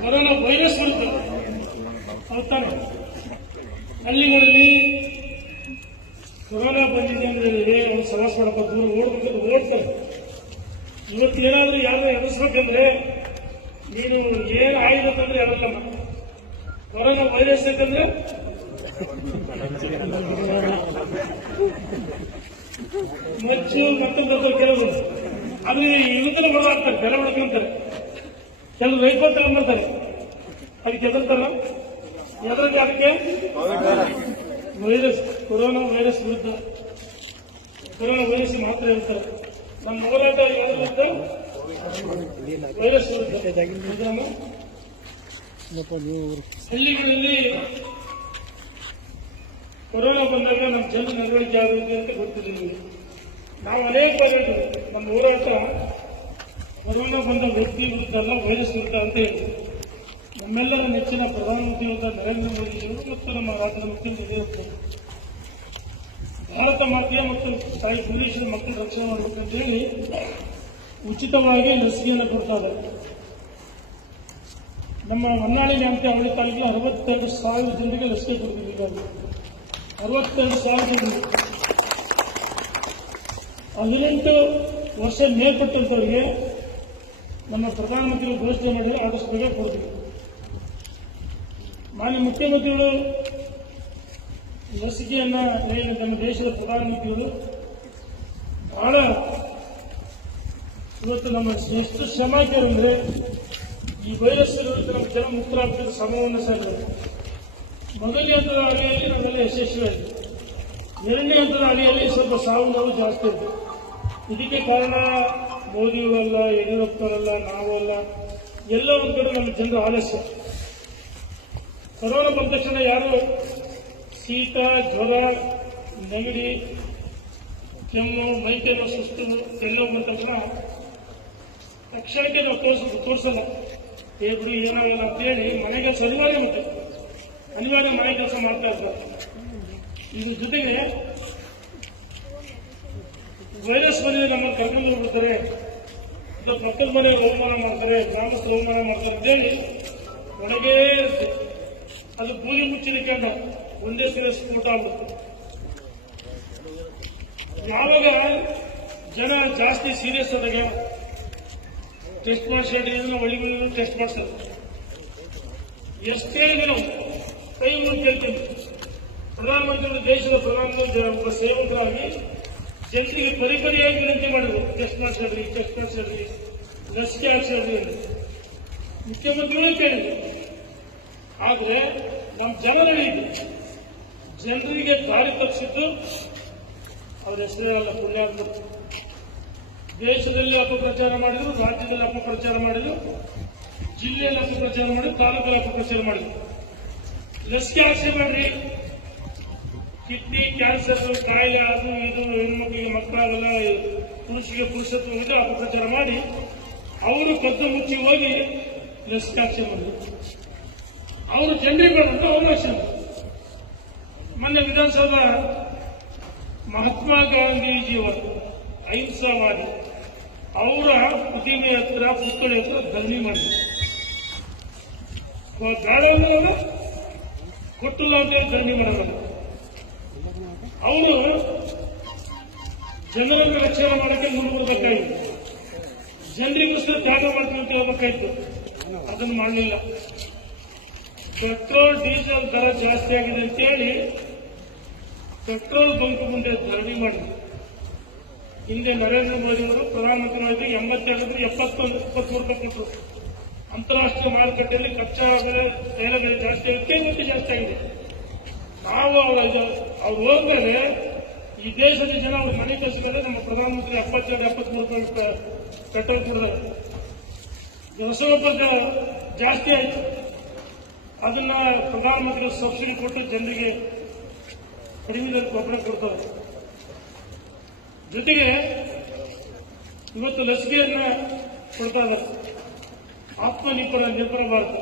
Corona virus ಬರುತ್ತೆ ಹೌದಾನೆ. ಹಳ್ಳಿಗಳಲ್ಲಿ corona ಬಂದಿದೆ ಅಂದ್ರೆ ಅವ್ರು ಸವಾಸ ಮಾಡಪ್ಪ ದೂರ ಓಡ್ಬೇಕಂದ್ರೆ ಓಡ್ತಾರೆ. ಇವತ್ತೇನಾದ್ರೂ ಯಾರು ಎದುರಿಸ್ಬೇಕಂದ್ರೆ ನೀನು ಏನ್ ಆಯುಧ ತಂದ್ರೆ ಯಾರಲ್ಲ. ಕೊರೋನಾ ವೈರಸ್ ಯಾಕಂದ್ರೆ ಮಚ್ಚು ಮತ್ತೊಂದು ಕೆಲವರು ಆದ್ರೆ ಇವತ್ತೂ ಬರಲಾಗ್ತಾರೆ, ಬೆಲೆ ಹೊಡ್ಕೊಂತಾರೆ. ಕೆಲವರು ರೈಫಲ್ ತಗೊಂಡ್ಬರ್ತಾರೆ, ಅದಕ್ಕೆ ಎದುರ್ತಾರ. ಎದ್ರಲ್ಲಿ ಅದಕ್ಕೆ ವೈರಸ್, ಕೊರೋನಾ ವೈರಸ್ ವಿರುದ್ಧ ಕೊರೋನಾ ವೈರಸ್ ಮಾತ್ರ ಇರ್ತಾರೆ. ನಮ್ಮ ಹೋರಾಟ ಯಾರ ವಿರುದ್ಧ? ವೈರಸ್ ವಿರುದ್ಧ. ಹಳ್ಳಿಗಳಲ್ಲಿ ಕೊರೋನಾ ಬಂದಾಗ ನಮ್ಮ ಜನರ ನಡವಳಿಕೆ ಆಗುತ್ತೆ ಅಂತ ಗೊತ್ತಿರಲಿಲ್ಲ. ನಾವು ಅನೇಕ ಬಾರಿ ಹೇಳಿದ್ವಿ, ನಮ್ಮ ಹೋರಾಟ ಕೊರೋನಾ ಬಂದ ವ್ಯಕ್ತಿ ವಿರುದ್ಧ ಅಲ್ಲ, ವೈರಸ್ ವಿರುದ್ಧ ಅಂತ ಹೇಳಿದ್ರು. ನಮ್ಮೆಲ್ಲರ ನೆಚ್ಚಿನ ಪ್ರಧಾನಮಂತ್ರಿಯಾದ ನರೇಂದ್ರ ಮೋದಿಜಿಯವರು ಮತ್ತು ನಮ್ಮ ರಾಜ್ಯದ ಮುಖ್ಯಮಂತ್ರಿ ಭಾರತ ಮಾತೆಯ ಮತ್ತು ತಾಯಿ ಭುವನೇಶ್ವರಿ ಮಕ್ಕಳ ರಕ್ಷಣೆ ಮಾಡಬೇಕಂತ ಹೇಳಿ ಉಚಿತವಾಗಿ ಲಸಿಕೆಯನ್ನು ಕೊಡ್ತಾರೆ. ನಮ್ಮ ಹೊನ್ನಾಳಿ ನ್ಯಾಮತಿ ಅವಳಿ ತಾಲೂಕಿಗೆ 62,000 ಜನರಿಗೆ ಲಸಿಕೆ ಕೊಡ್ತಿದ್ದೀವಿ. 62,000 ಜನರಿಗೆ 18 ವರ್ಷ ಮೇಲ್ಪಟ್ಟಂತವರಿಗೆ ನಮ್ಮ ಪ್ರಧಾನಮಂತ್ರಿಗಳು ಘೋಷಣೆ ಮಾಡಿ ಆದಷ್ಟು ಬೇಗ ಕೊಡ್ತೀವಿ. ಮಾನ್ಯ ಮುಖ್ಯಮಂತ್ರಿಗಳು ಲಸಿಕೆಯನ್ನ ನಮ್ಮ ದೇಶದ ಪ್ರಧಾನಮಂತ್ರಿಗಳು ಬಹಳ ಇವತ್ತು ನಮ್ಮ ಎಷ್ಟು ಶ್ರಮ ಹಾಕ್ಯಾರಂದ್ರೆ ಈ ವೈರಸ್ ವಿರುದ್ಧ ನಮ್ಮ ಜನ ಮುಕ್ತರಾಗ್ತಿದ್ದ ಶ್ರಮವನ್ನು ಸಾಗಿದ್ದಾರೆ. ಮೊದಲನೇ ಹಂತದ ಅಲೆಯಲ್ಲಿ ನಾವೆಲ್ಲ ಯಶಸ್ವಿಯಾಗಿದೆ. ಎರಡನೇ ಹಂತದ ಅಲೆಯಲ್ಲಿ ಸ್ವಲ್ಪ ಸಾವು ನೋವು ಜಾಸ್ತಿ ಇದೆ. ಇದಕ್ಕೆ ಕಾರಣ ಮೋದಿಯವರಲ್ಲ, ಯಡಿಯೂರಪ್ಪರಲ್ಲ, ನಾವಲ್ಲ, ಎಲ್ಲ ಒಂದು ಕಡೆ ನಮ್ಮ ಜನರ ಆಲಸ್ಯ. ಕೊರೋನಾ ಬಂದ ತಕ್ಷಣ ಯಾರು ಶೀತ, ಜ್ವರ, ನೆಗಡಿ, ಕೆಮ್ಮು, ಮೈಕೈನ ಸುಸ್ತು ಎಲ್ಲ ಬಂದ ತಕ್ಷಣಕ್ಕೆ ನಾವು ತೋರಿಸಲ್ಲ. ಬಿಡು ಏನಾಗಲ್ಲ ಅಂತ ಹೇಳಿ ಮನೆ ಕೆಲಸ ಅನಿವಾರ್ಯ ಮನೆ ಕೆಲಸ ಮಾಡ್ತಾ ಇರ್ತಾರೆ. ಇದ್ರ ಜೊತೆಗೆ ವೈರಸ್ ಬಂದಿದೆ ನಮ್ಮನ್ನು ಕರ್ಕೊಂಡು ಹೋಗ್ಬಿಡ್ತಾರೆ, ಮಕ್ಕಳ ಮನೆ ಅವಮಾನ ಮಾಡ್ತಾರೆ, ಗ್ರಾಮಸ್ಥರು ಅವಮಾನ ಮಾಡ್ತಾರೆ ಅಂತೇಳಿ ಒಳಗೇ ಅದು ಬೂದಿ ಮುಚ್ಚಲಿಕ್ಕೆ ಒಂದೇ ಸಲ ಸ್ಫೋಟ ಆಗುತ್ತೆ. ಯಾವಾಗ ಜನ ಜಾಸ್ತಿ ಸೀರಿಯಸ್ ಆದಾಗ ಟೆಸ್ಟ್ ಮಾಡಿಸಿ ಒಳ್ಳೆ ಟೆಸ್ಟ್ ಮಾಡ್ತಾರೆ. ಎಷ್ಟೇ ನಾವು ಕೈ ಮುಗಿ ಕೇಳ್ತೀವಿ, ಪ್ರಧಾನಮಂತ್ರಿಗಳು ದೇಶದ ಪ್ರಧಾನಮಂತ್ರಿ ಒಬ್ಬ ಸೇವಕರಾಗಿ ಜನರಿಗೆ ಪರಿಪರಿಯಾಗಿ ವಿನಂತಿ ಮಾಡಿದ್ರು, ಟೆಸ್ಟ್ ಮಾಡಿಸ್ರಿ, ಲಸಿಕೆ ಹಾಕ್ಸ್ರಿ ಅಂತ ಮುಖ್ಯಮಂತ್ರಿಗಳೇ ಕೇಳಿದ್ರು. ಆದ್ರೆ ನಮ್ಮ ಜನರಿಗೆ ದಾರಿ ತಪ್ಪಿಸಿದ್ದು ಅವ್ರ ಹೆಸರೇ ಅಲ್ಲ, ಪುಣ್ಯಾತ್ಮ. ದೇಶದಲ್ಲಿ ಅಪಪ್ರಚಾರ ಮಾಡಿದ್ರು, ರಾಜ್ಯದಲ್ಲಿ ಅಪಪ್ರಚಾರ ಮಾಡಿದ್ರು, ಜಿಲ್ಲೆಯಲ್ಲಿ ಅಪಪ್ರಚಾರ ಮಾಡಿದ್ರು, ತಾಲೂಕಲ್ಲಿ ಅಪಪ್ರಚಾರ ಮಾಡಿದ್ರು. ಲಸಿಕೆ ಹಾಕ್ಸಿ ಮಾಡ್ರಿ, ಕಿಡ್ನಿ ಕ್ಯಾನ್ಸರ್ ಕಾಯಿಲೆ ಅದು ಇದು, ಹೆಣ್ಮಕ್ಳಿಗೆ ಮಕ್ಕಳಾಗಲ್ಲ, ಪುರುಷರಿಗೆ ಪುರುಷತ್ವ ಇದು ಅಪಪ್ರಚಾರ ಮಾಡಿ ಅವರು ಕದ್ದು ಮುಚ್ಚಿ ಹೋಗಿ ಲಸಿಕೆ ಹಾಕ್ಸಿ ಮಾಡಿದ್ರು. ಅವರು ಜನರಿಗೆ ಬಂದಂತ ಅವಕಾಶ. ಮೊನ್ನೆ ವಿಧಾನಸಭಾ ಮಹಾತ್ಮ ಗಾಂಧೀಜಿಯವರು ಅಹಿಂಸಾವಾದಿ, ಅವರ ಪ್ರತಿಮೆ ಹತ್ರ, ಪುತ್ಥಳಿ ಹತ್ರ ಧರಣಿ ಮಾಡಿದ್ರು. ಗಾಳಿಯನ್ನು ಕೊಟ್ಟಿಲ್ಲ ಅಂತ ಧರಣಿ ಮಾಡಲ್ಲ. ಅವರು ಜನರನ್ನು ರಕ್ಷಣೆ ಮಾಡೋಕ್ಕೆ ಮುಂದುವರಬೇಕಾಗಿತ್ತು, ಜನರಿಗೋಸ್ಕರ ತ್ಯಾಗ ಮಾಡ್ತೀವಿ ಅಂತ ಹೇಳ್ಬೇಕಾಯ್ತು. ಅದನ್ನು ಮಾಡಲಿಲ್ಲ. ಪೆಟ್ರೋಲ್ ಡೀಸೆಲ್ ದರ ಜಾಸ್ತಿ ಆಗಿದೆ ಅಂತೇಳಿ ಪೆಟ್ರೋಲ್ ಬಂಕ್ ಮುಂದೆ ಧರಣಿ ಮಾಡಿದ್ರು. ಹಿಂದೆ ನರೇಂದ್ರ ಮೋದಿ ಅವರು ಪ್ರಧಾನಮಂತ್ರಿ ಮಾಡಿದ್ರು, 82 23 ರೂಪಾಯಿ ಕೊಟ್ಟರು. ಅಂತಾರಾಷ್ಟ್ರೀಯ ಮಾರುಕಟ್ಟೆಯಲ್ಲಿ ಕಚ್ಚಾ ಬೆಲೆ, ತೈಲ ಬೆಲೆ ಜಾಸ್ತಿ ಆಗುತ್ತೆ, ಇವತ್ತು ಜಾಸ್ತಿ ಆಗಿದೆ. ನಾವು ಅವ್ರು ಹೋದ್ಮೇಲೆ ಈ ದೇಶದ ಜನ ಅವ್ರ ಮನೆ ಕೆಲಸದಲ್ಲಿ ನಮ್ಮ ಪ್ರಧಾನಮಂತ್ರಿ 72-73 ರೂಪಾಯಿ ಪೆಟ್ರೋಲ್ ಕೊಡಿದ್ದಾರೆ. ರಸಗೊಬ್ಬರ ಜಾಸ್ತಿ ಆಯಿತು, ಅದನ್ನ ಪ್ರಧಾನಮಂತ್ರಿ ಸಬ್ಸಿಡಿ ಕೊಟ್ಟು ಜನರಿಗೆ ಕಡಿಮೆ ಗೊಬ್ಬರ ಕೊಡ್ತಾರೆ. ಜೊತೆಗೆ ಇವತ್ತು ಲಸಿಕೆಯನ್ನ ಕೊಡ್ತಾ ಇದ್ದಾರೆ, ನಿರ್ಭರ ಭಾರತ.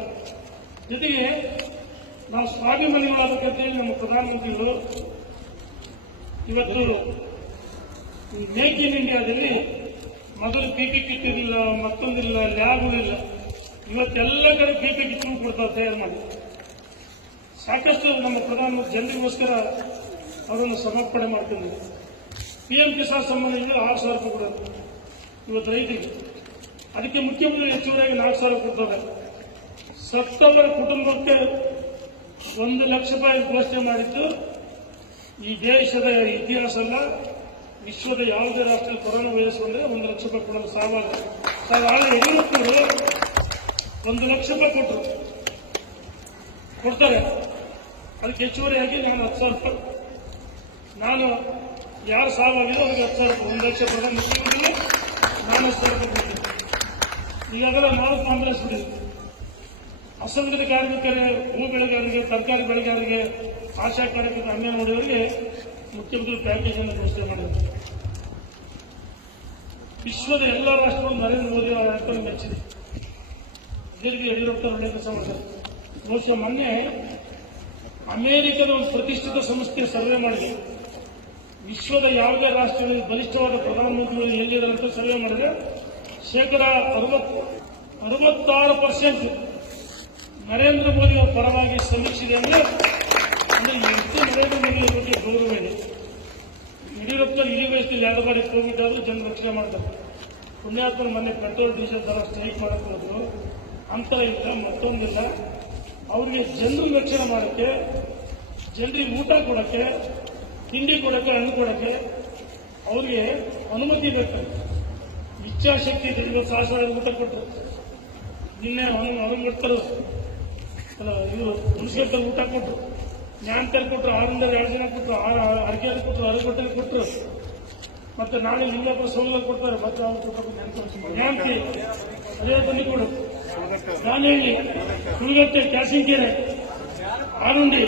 ಜೊತೆಗೆ ನಾವು ಸ್ವಾಭಿಮಾನಿಗಳಾಗಬೇಕಂತೇಳಿ ನಮ್ಮ ಪ್ರಧಾನಮಂತ್ರಿಗಳು ಇವತ್ತು ಮೇಕ್ ಇನ್ ಇಂಡಿಯಾದಲ್ಲಿ ಮೊದಲು ಪಿಪಿ ಕಿಟ್ ಇರಲಿಲ್ಲ, ಮತ್ತೊಂದಿಲ್ಲ, ಲ್ಯಾಬ್ಗಳಿಲ್ಲ, ಇವತ್ತೆಲ್ಲ ಕಡೆ ಬಿಪಿಗೆ ಚೂ ಕೊಡ್ತಾರೆ ತಯಾರು ಮಾಡಿ. ಸಾಕಷ್ಟು ನಮ್ಮ ಪ್ರಧಾನಮಂತ್ರಿ ಜನರಿಗೋಸ್ಕರ ಅವರನ್ನು ಸಮರ್ಪಣೆ ಮಾಡ್ತಿದ್ದಾರೆ. PM ಕಿಸಾನ್ ಸಮ್ಮಾನ ಇದೆ 6,000 ರೂಪಾಯಿ ಕೊಡೋದು ಇವತ್ತು ರೈತರಿಗೆ. ಅದಕ್ಕೆ ಮುಖ್ಯಮಂತ್ರಿ ಹೆಚ್ಚುವರಿಯಾಗಿ 4,000 ಕೊಡ್ತಾರೆ. ಸತ್ತವರ ಕುಟುಂಬಕ್ಕೆ 1 ಲಕ್ಷ ರೂಪಾಯಿ ಘೋಷಣೆ ಮಾಡಿದ್ದು ಈ ದೇಶದ ಇತಿಹಾಸ ಅಲ್ಲ. ವಿಶ್ವದ ಯಾವುದೇ ರಾಷ್ಟ್ರದಲ್ಲಿ ಕೊರೋನಾ ವೈರಸ್ ಬಂದರೆ 1 ಲಕ್ಷ ರೂಪಾಯಿ ಕೊಡಲು ಸಾಲಲ್ಲ. ಯಡಿಯೂರಪ್ಪನವರು 1 ಲಕ್ಷ ರೂಪಾಯಿ ಕೊಡ್ತಾರೆ. ಅದಕ್ಕೆ ಹೆಚ್ಚುವರಿಯಾಗಿ ನಾನು 10,000 ರೂಪಾಯಿ, ನಾನು ಯಾರು ಸಾಲವಾಗಿರೋ ಅವ್ರಿಗೆ 10,000 ರೂಪಾಯಿ, 1 ಲಕ್ಷ ಪ್ರಧಾನ ಮುಖ್ಯಮಂತ್ರಿಗೆ 4,000 ರೂಪಾಯಿ ಕೊಡ್ತೀನಿ. ಈಗಾಗಲೇ ನಾವು ಕಾಂಗ್ರೆಸ್ ಬಿಡಿ ಅಸಂಘಟಿತ ಕಾರ್ಮಿಕರಿಗೆ, ಹೂ ಬೆಳೆಗಾರರಿಗೆ, ತರಕಾರಿ ಬೆಳೆಗಾರರಿಗೆ, ಆಶಾ ಕಾರ್ಯಕರ್ತರ, ಅಂಗನವಾಡಿಯವರಿಗೆ ಮುಖ್ಯಮಂತ್ರಿ ಪ್ಯಾಕೇಜ್ ಅನ್ನು ಘೋಷಣೆ ಮಾಡಿದ್ದಾರೆ. ವಿಶ್ವದ ಎಲ್ಲ ರಾಷ್ಟ್ರಗಳು ನರೇಂದ್ರ ಮೋದಿ ಅವರ ಆಯ್ಕೆಯನ್ನು ಮೆಚ್ಚಿದೆ. ಇದರಿಗೆ ಯಡಿಯೂರಪ್ಪ ಒಳ್ಳೆಯ ಕೆಲಸ ಮಾಡಿದ್ದಾರೆ. ಬಹುಶಃ ಮೊನ್ನೆ ಅಮೆರಿಕದ ಒಂದು ಪ್ರತಿಷ್ಠಿತ ಸಂಸ್ಥೆ ಸರ್ವೆ ಮಾಡಿದೆ. ವಿಶ್ವದ ಯಾವುದೇ ರಾಷ್ಟ್ರಗಳಲ್ಲಿ ಬಲಿಷ್ಠವಾದ ಪ್ರಧಾನಮಂತ್ರಿಗಳು ಎಲ್ಲಿದ್ದಾರೆ ಅಂತ ಸರ್ವೆ ಮಾಡಿದ್ರೆ 66% ನರೇಂದ್ರ ಮೋದಿ ಅವರ ಪರವಾಗಿ ಸಮೀಕ್ಷಿದೆ ಅಂದ್ರೆ ಎಷ್ಟು ನರೇಂದ್ರ ಮೋದಿ ಅವರ ಬಗ್ಗೆ ಗೌರವ ಇದೆ. ಯಡಿಯೂರಪ್ಪ ಇಡೀ ವಯಸ್ಸಲ್ಲಿ 2 ಬಾರಿ ಕೋವಿಡ್ ಆದರೂ ಜನರು ರಕ್ಷಣೆ ಮಾಡ್ತಾರೆ. ಪುಣ್ಯಾತ್ಮರು ಮೊನ್ನೆ ಪೆಟ್ರೋಲ್ ಡೀಸೆಲ್ ದರ ಸ್ಟ್ರೈಕ್ ಮಾಡಕ್ಕೆ ಹೋದ್ರು. ಅಂತರ ಇಲ್ಲ, ಮತ್ತೊಂದಿಲ್ಲ. ಅವರಿಗೆ ಜನರು ರಕ್ಷಣೆ ಮಾಡೋಕ್ಕೆ, ಜನರಿಗೆ ಊಟ ಕೊಡೋಕ್ಕೆ, ತಿಂಡಿ ಕೊಡೋಕ್ಕೆ, ಹಣ್ಣು ಕೊಡೋಕ್ಕೆ ಅವ್ರಿಗೆ ಅನುಮತಿ ಬೇಕು. ಇಚ್ಛಾಶಕ್ತಿ ಇದೆ. 50,000 ಊಟ ಕೊಟ್ಟರು. ನಿನ್ನೆ ಅವರುಗಳು ಇವರು ಮುನ್ಸಿಪಲ್ ಊಟ ಕೊಟ್ಟರು, ಜ್ಞಾನಕರ್ ಕೊಟ್ಟರು, 6ರಿಂದ 2 ಜನ ಕೊಟ್ಟರು, ಅರಕೆಯಲ್ಲಿ ಕೊಟ್ಟರು, ಅರಗೋಟೆಯಲ್ಲಿ ಕೊಟ್ಟರು. ಮತ್ತೆ ನಾಳೆ ಲಿಂಗಾಪುರ ಸೋಮಲ್ಲಿ ಕೊಡ್ತಾರೆ. ಮತ್ತೆ ಜ್ಞಾನತಿ ಅದೇ ಬನ್ನಿ ಕೊಡು, ದಾನಹಳ್ಳಿ, ಹುಡುಗಟ್ಟೆ, ಕ್ಯಾಸಿಂಕೆರೆ, ಆರುಂಡಿ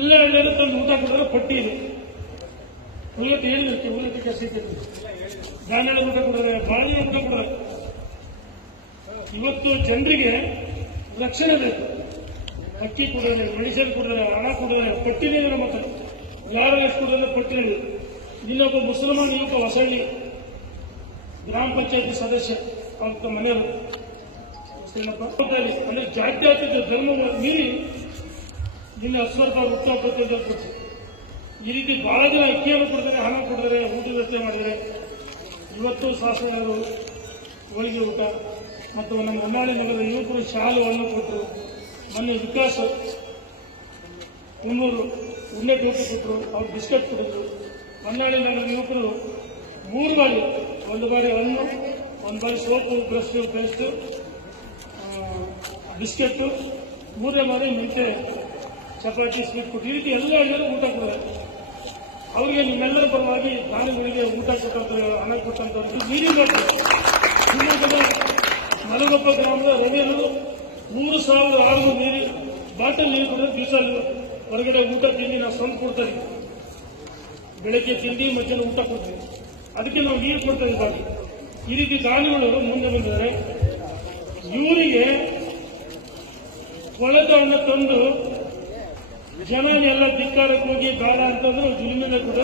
ಎಲ್ಲ ತಂದು ಊಟ ಕೊಟ್ಟರೆ ಪಟ್ಟಿ ಇದೆ. ಹುಡುಗಟ್ಟೆ ಹೇಳಿರುತ್ತೆ, ಹುಡುಗಟ್ಟೆ ಕ್ಯಾಸಿಂಕೆರೆ, ದಾನಹಳ್ಳಿ ಊಟ ಕೊಡೋರೆ, ಬಾಳಿ ಊಟ ಕೊಡೋರೆ. ಇವತ್ತು ಜನರಿಗೆ ರಕ್ಷಣೆ ಬೇಕು. ಅಕ್ಕಿ ಕೊಡೋರೆ, ಮೆಡಿಸಿನ್ ಕೊಡೋರೆ, ಹಣ ಕೊಡೋರೆ, ಪಟ್ಟಿನೇ ನಮ್ಮ ಹತ್ರ. ಯಾರು ಎಷ್ಟು ಕೊಡೋದ್ರೆ ಪಟ್ಟಿನೇ. ಇನ್ನೊಬ್ಬ ಮುಸಲ್ಮಾನ್ ಯುವಕ ಹೊಸಳ್ಳಿ ಗ್ರಾಮ ಪಂಚಾಯತಿ ಸದಸ್ಯ, ಅವ್ರ ಮನೆಯವರು ಅಂದ್ರೆ ಜಾತ್ಯತೀತ ಧರ್ಮ ಮೀರಿ ನಿನ್ನ 10,000 ರೂಪಾಯಿ ಉತ್ತರ ಕೊಟ್ಟು ಈ ರೀತಿ ಬಹಳ ಜನ ಅಕ್ಕಿಯನ್ನು ಕೊಡ್ತಾರೆ, ಹಣ ಕೊಡ್ತಾರೆ, ಊಟ ವ್ಯವಸ್ಥೆ ಮಾಡಿದರೆ. ಇವತ್ತು ಶಾಸಕರು ಹೋಳಿಗೆ ಊಟ ಮತ್ತು ನಮ್ಮ ಹೊನ್ನಾಳಿ ನಗರದ ಯುವಕರು ಶಾಲು ಹಣ್ಣು ಕೊಟ್ಟರು. ಮೊನ್ನೆ ವಿಕಾಸ್ ಕುನ್ನೂರು ಉಣ್ಣೆ ಊಟ ಕೊಟ್ಟರು, ಅವ್ರು ಬಿಸ್ಕೆಟ್ ಕೊಟ್ಟಿದ್ರು. ಹೊನ್ನಾಳಿ ನಗರದ ಯುವಕರು 3 ಬಾರಿ, 1 ಬಾರಿ ಹಣ್ಣು, 1 ಬಾರಿ ಸೋಪು, ಬ್ರಷ್, ಪೇಸ್ಟ್, ಬಿಸ್ಕೆಟ್, 3ನೇ ಬಾರಿ ಮೆಂತೆ, ಚಪಾತಿ, ಸ್ವೀಟ್ ಕೊಟ್ಟು ಈ ರೀತಿ ಎಲ್ಲ ಎಲ್ಲರೂ ಊಟ ಕೊಡ್ತಾರೆ. ಅವರಿಗೆ ನಿಮ್ಮೆಲ್ಲರ ಪರವಾಗಿ ದಾನಿಗಳಿಗೆ ಊಟ ಕೊಟ್ಟಂತ, ಹಣ ಕೊಟ್ಟಂತವ್ರಿಗೆ ನೀರು ಮಾಡ್ತಾರೆ. ಶಿವಮೊಗ್ಗದ ಮಲಗೊಪ್ಪ ಗ್ರಾಮದ ರವಿಯವರು 3,600 ನೀರು ಬಾಟಲ್ ನೀರು ಕೊಡೋದು. ದಿವಸ ಹೊರಗಡೆ ಊಟ ತಿಂಡಿ ನಾವು ಸ್ವಂತ ಕೊಡ್ತಾರೆ. ಬೆಳಗ್ಗೆ ತಿಂಡಿ, ಮಧ್ಯಾಹ್ನ ಊಟ ಕೊಡ್ತೀವಿ. ಅದಕ್ಕೆ ನಾವು ನೀರು ಕೊಡ್ತಾ ಇದ್ದಾರೆ. ಈ ರೀತಿ ದಾನಿಗಳು ಮುಂದೆ ಬಂದಿದ್ದಾರೆ. ಇವರಿಗೆ ಕೊಳೆತ ಹಣ್ಣು ತಂದು ಜನನೆಲ್ಲ ಧಿಕ್ಕಾರಕ್ಕೆ ಹೋಗಿ ಬೇಡ ಅಂತಂದ್ರು ಜುಲಿಮಿನ ಕೂಡ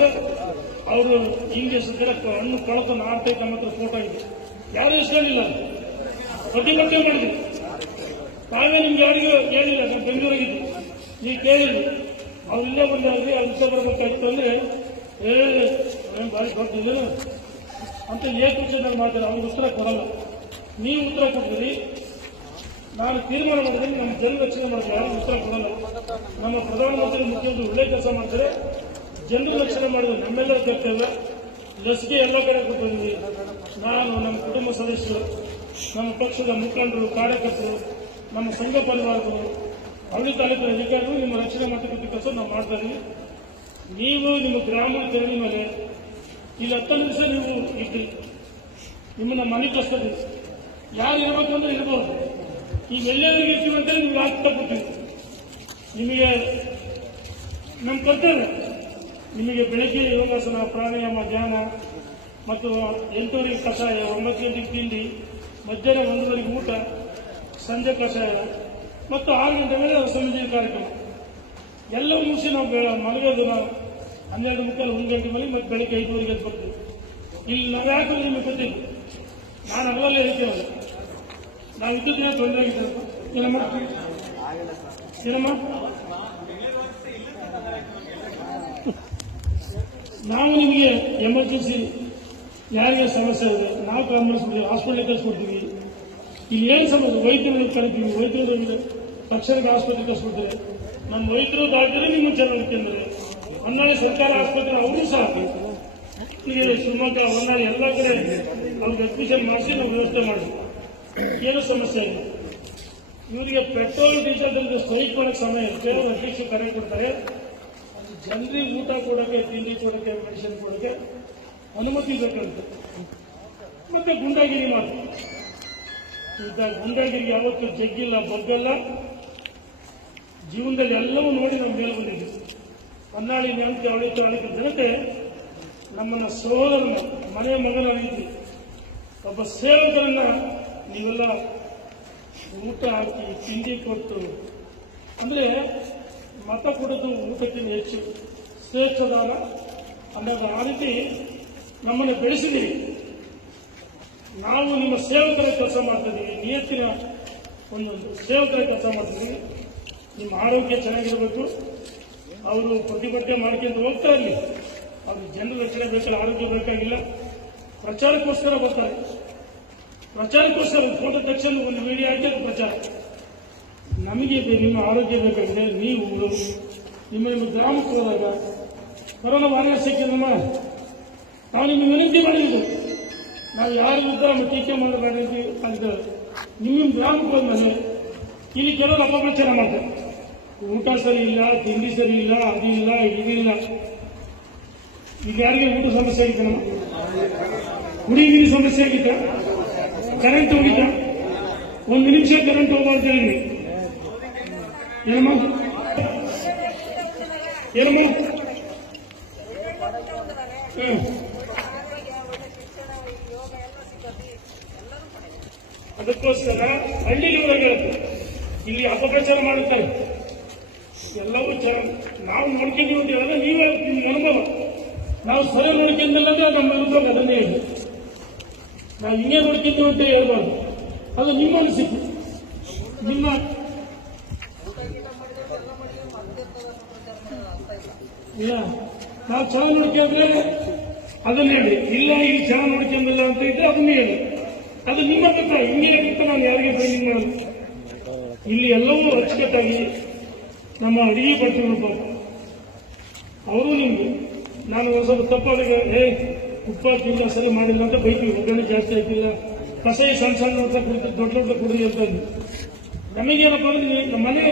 ಅವರು ಹಿಂಗೆ ಸುತ್ತಿರ ಹಣ್ಣು ಕೊಳತ ನಾಡ್ತೈತೆ. ನಮ್ಮ ಹತ್ರ ಫೋಟೋ ಇದೆ. ಯಾರು ಇಷ್ಟಲಿಲ್ಲ, ಪ್ರತಿಭಟನೆ ಮಾಡಿದ್ವಿ. ನಾವೇ ನಿಮ್ಗೆ ಯಾರಿಗೂ ಹೇಳಿಲ್ಲ, ನಾವು ಬೆಂಗಳೂರಿಗಿದ್ವಿ, ನೀವು ಕೇಳಿದ್ವಿ. ಅವ್ರಿಲ್ಲೇ ಬಂದಾಗ್ರಿ, ಅವ್ರ ಬರಬೇಕಾಯ್ತು ಅಂದ್ರೆ ಬಾರಿ ಕೊಡ್ತಿದ್ರು ಅಂತ ಏಕವಚನದಲ್ಲಿ ಮಾತಾಡ. ಅವ್ರಿಗೆ ಉತ್ತರ ಕೊಡಲ್ಲ. ನೀವು ಉತ್ತರ ಕೊಡ್ತೀರಿ, ನಾನು ತೀರ್ಮಾನ ಮಾಡಿದ್ರೆ ನಮ್ಮ ಜನ ರಕ್ಷಣೆ ಮಾಡಿದ್ರೆ ಯಾರು ಉತ್ತರ ಕೊಡಲ್ಲ. ನಮ್ಮ ಪ್ರಧಾನಮಂತ್ರಿ, ಮುಖ್ಯಮಂತ್ರಿ ಒಳ್ಳೆ ಕೆಲಸ ಮಾಡ್ತಾರೆ. ಜನರ ರಕ್ಷಣೆ ಮಾಡಿದ್ರೆ ನಮ್ಮೆಲ್ಲರ ಕರ್ತವ್ಯ. ಲಸಿಕೆ ಎಲ್ಲ ಕಡೆ ಕೊಟ್ಟಿದ್ದೀವಿ. ನಾನು, ನಮ್ಮ ಕುಟುಂಬ ಸದಸ್ಯರು, ನಮ್ಮ ಪಕ್ಷದ ಮುಖಂಡರು, ಕಾರ್ಯಕರ್ತರು, ನಮ್ಮ ಸಂಘ ಪರಿವಾರಗಳು, ಹಳ್ಳಿ ತಾಲೂಕಿನ ಅಧಿಕಾರಿಗಳು ನಿಮ್ಮ ರಕ್ಷಣೆ ಮಾಡತಕ್ಕಂಥ ಕೆಲಸ ನಾವು ಮಾಡ್ತಾ ಇದ್ದೀವಿ. ನೀವು ನಿಮ್ಮ ಗ್ರಾಮದ ತೆರಳಿ ಮೇಲೆ ಇಲ್ಲಿ 10 ನಿಮಿಷ ನೀವು ಇದ್ರಿ, ನಿಮ್ಮನ್ನ ಮನೆ ಕಳಿಸ್ತೀವಿ. ಯಾರು ಇರಬೇಕು ಅಂದ್ರೆ ಇರ್ಬೋದು. ಈಗ ಎಲ್ಲರಿಗೆ ಇರ್ತೀವಿ ಅಂತ ನಿಮ್ಗೆ ಆಗ್ತಾ ಕೊಡ್ತೀವಿ. ನಿಮಗೆ ನಮ್ಮ ಕರ್ತವ್ಯ, ನಿಮಗೆ ಬೆಳಗ್ಗೆ ಯೋಗಾಸನ, ಪ್ರಾಣಾಯಾಮ, ಧ್ಯಾನ ಮತ್ತು 8 ಕಷಾಯ, 9 ಗಂಟೆಗೆ ತಿಂಡಿ, ಮಧ್ಯಾಹ್ನ 1 ಗಂಟೆಗೆ ಊಟ, ಸಂಜೆ ಕಷಾಯ ಮತ್ತು 6 ಗಂಟೆ ಮೇಲೆ ಸಂಜೆ ಕಾರ್ಯಕ್ರಮ ಎಲ್ಲ ಮುಗಿಸಿ ನಾವು ಮಲಗೋದು 12:30, 1 ಗಂಟೆ ಮೇಲೆ ಮತ್ತೆ ಬೆಳಗ್ಗೆ 5:30 ಎದ್ದು ಬರ್ತೀವಿ. ಇಲ್ಲಿ ನಾವು ಯಾಕೆ ನಿಮಗೆ ಗೊತ್ತಿಲ್ಲ, ನಾನು ಅಲ್ಲೇ ಹೇಳ್ತೇವೆ. ನಾವು ಇದ್ದಿದ್ರೆ ತೊಂದರೆ ಆಗಿದೆ. ಏನಮ್ಮ ಏನಮ್ಮ ನಾವು ನಿಮಗೆ ಎಮರ್ಜೆನ್ಸಿ ಯಾರಿಗೆ ಸಮಸ್ಯೆ ಇದೆ ನಾವು ಕಾಲ್ ಮಾಡಿಸ್ಬಿಡ್ತೀವಿ, ಹಾಸ್ಪಿಟಲ್ ಕಳಿಸ್ಕೊಡ್ತೀವಿ. ಇಲ್ಲಿ ಏನು ಸಮಸ್ಯೆ ವೈದ್ಯರಿಗೆ ಕರಿತೀವಿ, ವೈದ್ಯರಿಗೆ ತಕ್ಷಣಕ್ಕೆ ಆಸ್ಪತ್ರೆ ಕಳಿಸ್ಬಿಡ್ತಾರೆ. ನಮ್ಮ ವೈದ್ಯರು ಡಾಕ್ಟರೇ ನಿಮ್ಮ ಚೆನ್ನಾಗಿರ್ತಾರೆ. ಹೊನ್ನಾಳಿ ಸರ್ಕಾರ ಆಸ್ಪತ್ರೆ ಅವರು ಸಹ ಈಗ ಶಿವಮೊಗ್ಗ ಹೊನ್ನಾಳಿ ಎಲ್ಲ ಕಡೆ ಅವ್ರಿಗೆ ಅಡ್ಮಿಷನ್ ಮಾಡಿಸಿ ನಾವು ವ್ಯವಸ್ಥೆ ಮಾಡಿದ್ವಿ. ಏನು ಸಮಸ್ಯೆ ಇಲ್ಲ. ಇವರಿಗೆ ಪೆಟ್ರೋಲ್ ಡೀಸೆಲ್ ಸ್ಟ್ರೈಕ್ ಮಾಡೋಕ್ಕೆ ಸಮಯ ಇರುತ್ತೆ. ಅಧ್ಯಕ್ಷ ಕರೆ ಕೊಡ್ತಾರೆ. ಜನರಿಗೆ ಊಟ ಕೊಡೋಕ್ಕೆ, ತಿಂಡಿ ಕೊಡೋಕ್ಕೆ, ಮೆಡಿಸಿನ್ ಕೊಡೋಕ್ಕೆ ಅನುಮತಿ ಬೇಕಂತೆ. ಮತ್ತೆ ಗುಂಡಾಗಿರಿ ಮಾಡಿ ಗುಂಡಾಗಿರಿಗೆ ಯಾವತ್ತೂ ಜಗ್ಗಿಲ್ಲ, ಬಗ್ಗಲ್ಲ. ಜೀವನದಲ್ಲಿ ಎಲ್ಲವೂ ನೋಡಿ ನಾವು ಮೇಲೆ ಬಂದಿದ್ದೀವಿ. ಹೊನ್ನಾಳಿ ನೆನಪು ಅವಳಿತು ಜನತೆ ನಮ್ಮನ್ನ ಸೋದರನ ಮನೆ ಮಗನ ರೀತಿ ಒಬ್ಬ ಸೇವಕರನ್ನ ನೀವೆಲ್ಲ ಊಟ ಹಾಕಿ ತಿಂಡಿ ಕೊಟ್ಟು, ಅಂದ್ರೆ ಮತ ಕೊಡೋದು ಊಟಕ್ಕಿಂತ ಹೆಚ್ಚು ಶ್ರೇಷ್ಠದಾನ ಅನ್ನೋದು ಆ ರೀತಿ ನಮ್ಮನ್ನು ಬೆಳೆಸಿದ್ದೀವಿ. ನಾವು ನಿಮ್ಮ ಸೇವಕರ ಕೆಲಸ ಮಾಡ್ತಿದ್ದೀವಿ, ನಿಯತ್ತಿನ ಒಂದೊಂದು ಸೇವಕರ ಕೆಲಸ ಮಾಡ್ತಿದ್ದೀವಿ. ನಿಮ್ಮ ಆರೋಗ್ಯ ಚೆನ್ನಾಗಿರಬೇಕು. ಅವರು ಪ್ರತಿಭಟನೆ ಮಾಡ್ಕೊಂಡು ಹೋಗ್ತಾ ಇರಲಿ. ಅವ್ರಿಗೆ ಜನರ ರಕ್ಷಣೆ ಬೇಕಲ್ಲ, ಆರೋಗ್ಯ ಬೇಕಾಗಿಲ್ಲ. ಪ್ರಚಾರಕ್ಕೋಸ್ಕರ ಬರ್ತಾರೆ. ಪ್ರಚಾರಕ್ಕೋಸ್ಕರ ಫೋಟೋ ತಕ್ಷಣ ಒಂದು ವಿಡಿಯೋ ಹಾಕಿ ಅದು ಪ್ರಚಾರ. ನಮಗೆ ನಿಮ್ಮ ಆರೋಗ್ಯ ಬೇಕಾಗಿದೆ. ನೀವು ನಿಮ್ಮ ಗ್ರಾಮಕ್ಕೆ ಹೋದಾಗ ಕೊರೋನಾ ವಾರಿಯರ್ಸಕ್ಕೆ ನಾವು ನಿಮಗೆ ವಿನಂತಿ ಮಾಡಿದ್ದು, ನಾವು ಯಾರ ವಿರುದ್ಧ ಟೀಕೆ ಮಾಡಬೇಡಿ ಅಂತ. ನಿಮ್ಮ ಗ್ರಾಮಕ್ಕೆ ಹೋದ್ಮೇಲೆ ಇಲ್ಲಿ ಕೆಲವರು ಅಪಪ್ರಚಾರ ಮಾಡ್ತಾರೆ. ಊಟ ಸರಿ ಇಲ್ಲ, ತಿಂಡಿ ಸರಿ ಇಲ್ಲ, ಅದು ಇಲ್ಲ, ಇದಿಲ್ಲ. ಈಗ ಯಾರಿಗೆ ಊಟ ಸಮಸ್ಯೆ ಆಗಿತ್ತು? ನಮ್ಮ ಕುಡಿಯುವ ಸಮಸ್ಯೆ ಆಗಿತ್ತ? ಕರೆಂಟ್ ಹೋಗಿತ್ತ? ಒಂದು ನಿಮಿಷ ಕರೆಂಟ್ ಹೋಗ ಅಂತ ಹೇಳಿದ್ವಿ. ಏನಮ್ಮ ಏನಮ್ಮ ಅದಕ್ಕೋಸ್ಕರ ಹಳ್ಳಿಗೆ ಹೇಳುತ್ತೆ, ಇಲ್ಲಿ ಅಪಪ್ರಚಾರ ಮಾಡುತ್ತಾರೆ. ಎಲ್ಲವೂ ನಾವು ನೋಡ್ಕೊಂಡಿದ್ದೀವಿ ಅಂತ ಹೇಳಿದ್ರೆ ನೀವೇ ನಿಮ್ಮ ಅನುಭವ. ನಾವು ಸರಿ ನೋಡ್ಕೊಂಡಿಲ್ಲ ಅಂದ್ರೆ ನಮ್ಮ ಅನುಭವ ಅದನ್ನೇ ಇದೆ. ನಾವು ಹಿಂಗೆ ನೋಡ್ಕೊಂಡಿದ್ದೀವಿ ಅಂತ ಹೇಳ್ಬಾರ್ದು. ಅದು ನಿಮ್ಮ ಅನಿಸಿಕೆ. ನಿಮ್ಮ ಇಲ್ಲ ನಾವು ಚೆನ್ನಾಗಿ ನೋಡ್ಕೊಂಡ್ರೆ ಅದನ್ನ ಹೇಳಿ, ಇಲ್ಲ ಇಲ್ಲಿ ಚೆನ್ನಾಗಿ ನೋಡ್ಕೊಂಡಿಲ್ಲ ಅಂತ ಇದ್ರೆ ಅದನ್ನೇ ಹೇಳಿ. ಅದು ನಿಮ್ಮ ಹತ್ರ ಹಿಂಗೆ ಅಂತ ನಾನು ಯಾರಿಗೆ ಟ್ರೈನಿಂಗ್ ಮಾಡೋದು. ಇಲ್ಲಿ ಎಲ್ಲವೂ ಅಚ್ಚುಕಟ್ಟಾಗಿ ನಮ್ಮ ಅಡಿಗೆ ಬರ್ತೀವಿ. ಅವರು ನಿಮ್ಗೆ ನಾನು ಒಂದು ಸ್ವಲ್ಪ ತಪ್ಪಾದಾಗ ಉಪ್ಪ ತಿನ್ನ ಸರಿ ಮಾಡಿಲ್ಲ ಅಂತ ಬೈತೀವಿ. ಒಗ್ಗರಣೆ ಜಾಸ್ತಿ ಆಯ್ತಿಲ್ಲ, ಕಸಾಯಿ ಸಣ್ಣ ಸಣ್ಣ ಅಂತ ಕುಡಿದು ದೊಡ್ಡ ದೊಡ್ಡ ಕುಡಿದು ಅಂತ. ನಮಗೇನಪ್ಪ ಅಂದ್ರೆ ನಮ್ಮ ಮನೆ